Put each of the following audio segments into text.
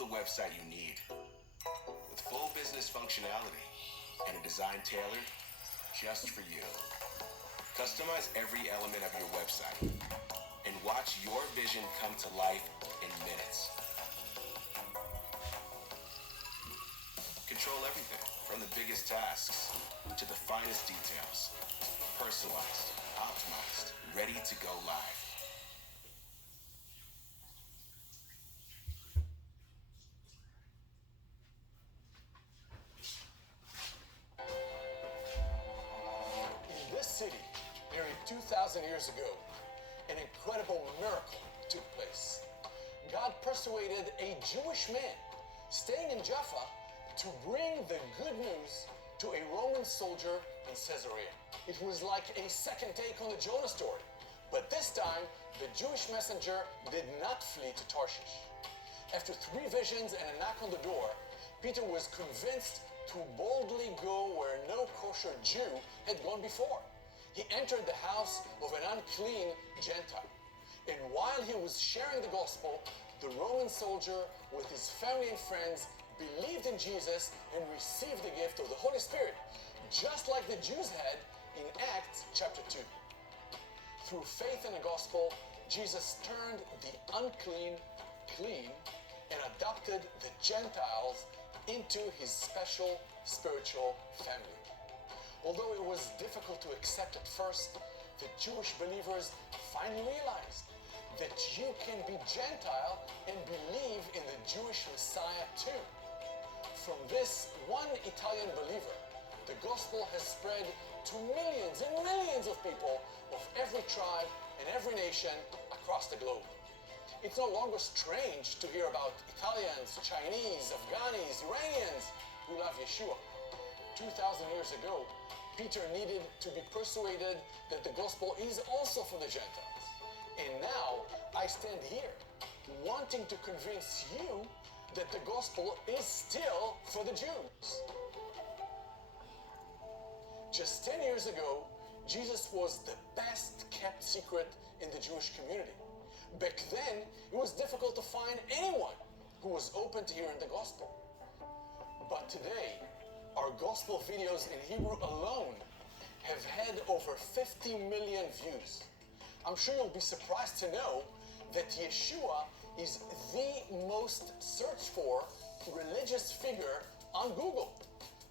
the website you need. With full business functionality and a design tailored just for you. Customize every element of your website and watch your vision come to life in minutes. Control everything from the biggest tasks to the finest details. Personalized, optimized, ready to go live. In this city, nearly 2,000 years ago, an incredible miracle took place. God persuaded a Jewish man staying in Jaffa to bring the good news to a Roman soldier in Caesarea. It was like a second take on the Jonah story, but this time the Jewish messenger did not flee to Tarshish. After 3 visions and a knock on the door, Peter was convinced to boldly go where no kosher Jew had gone before. He entered the house of an unclean Gentile. And while he was sharing the gospel, the Roman soldier with his family and friends believed in Jesus and received the gift of the Holy Spirit, just like the Jews had in Acts chapter 2. Through faith in the gospel, Jesus turned the unclean clean and adopted the Gentiles into his special spiritual family. Although it was difficult to accept at first, the Jewish believers finally realized that you can be Gentile and believe in the Jewish Messiah too. From this one Italian believer, the gospel has spread to millions and millions of people of every tribe and every nation across the globe. It's no longer strange to hear about Italians, Chinese, Afghanis, Iranians who love Yeshua. 2,000 years ago, Peter needed to be persuaded that the gospel is also for the Gentiles. And now I stand here wanting to convince you that the gospel is still for the Jews. Just 10 years ago, Jesus was the best kept secret in the Jewish community. Back then, it was difficult to find anyone who was open to hearing the gospel. But today, our gospel videos in Hebrew alone have had over 50 million views. I'm sure you'll be surprised to know that Yeshua is the most searched for religious figure on Google.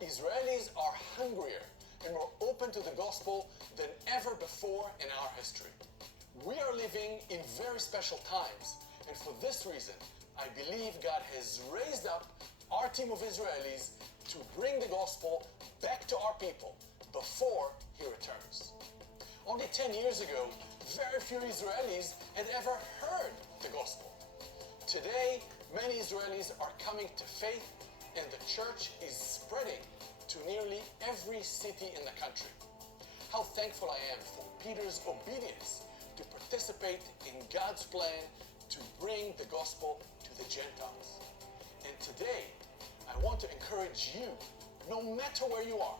Israelis are hungrier and more open to the gospel than ever before in our history. We are living in very special times, and for this reason, I believe God has raised up our team of Israelis to bring the gospel back to our people before he returns. Only 10 years ago, very few Israelis had ever heard the gospel. Today, many Israelis are coming to faith, and the church is spreading to nearly every city in the country. How thankful I am for Peter's obedience to participate in God's plan to bring the gospel to the Gentiles. And today, I want to encourage you, no matter where you are,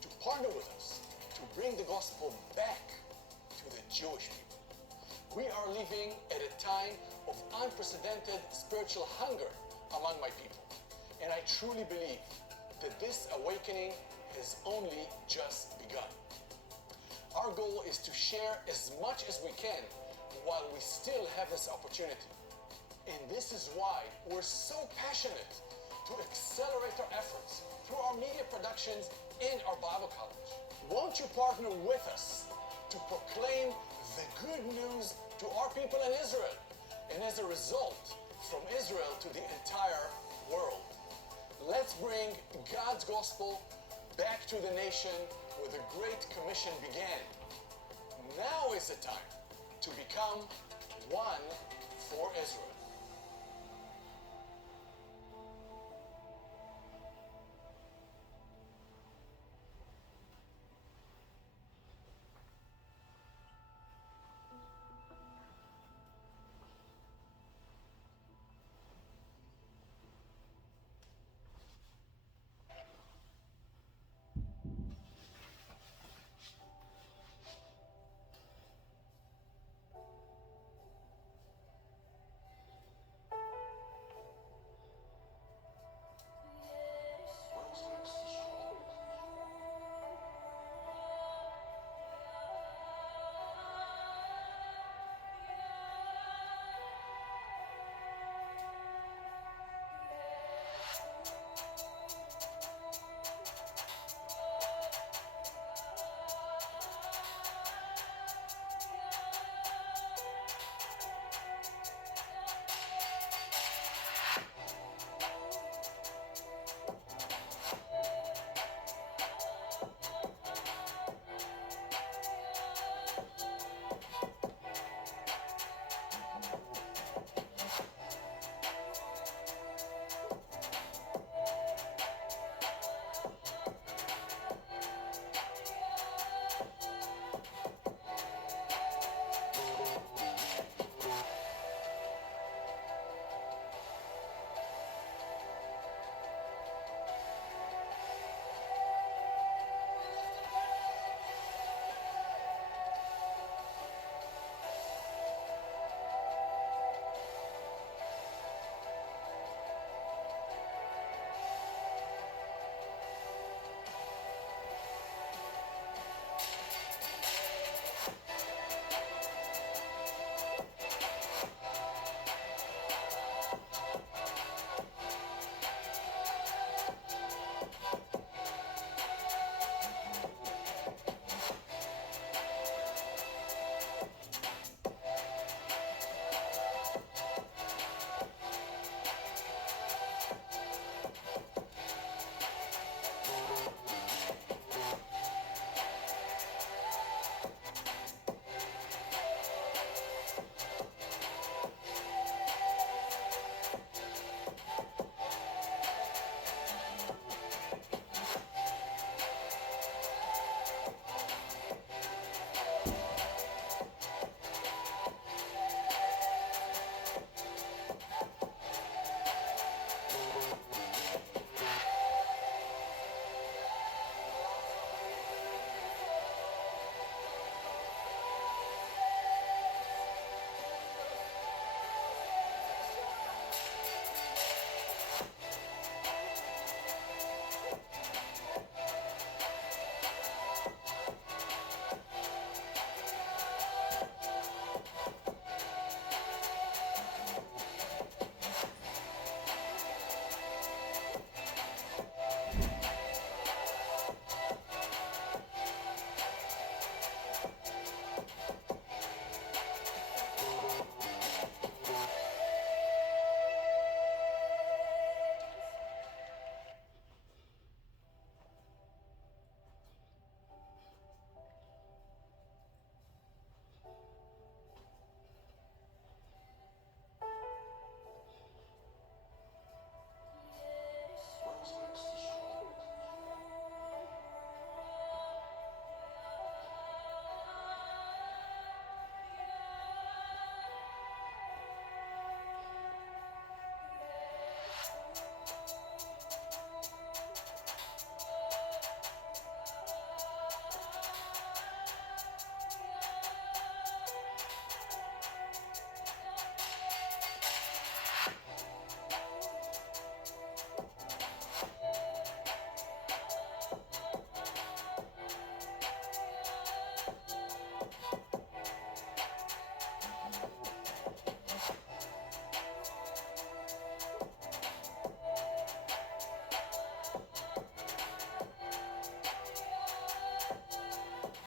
to partner with us to bring the gospel back to the Jewish people. We are living at a time of unprecedented spiritual hunger among my people. And I truly believe that this awakening has only just begun. Our goal is to share as much as we can while we still have this opportunity. And this is why we're so passionate to accelerate our efforts through our media productions and our Bible college. Won't you partner with us to proclaim the good news to our people in Israel, and as a result, from Israel to the entire world? Let's bring God's gospel back to the nation where the Great Commission began. Now is the time to become one for Israel.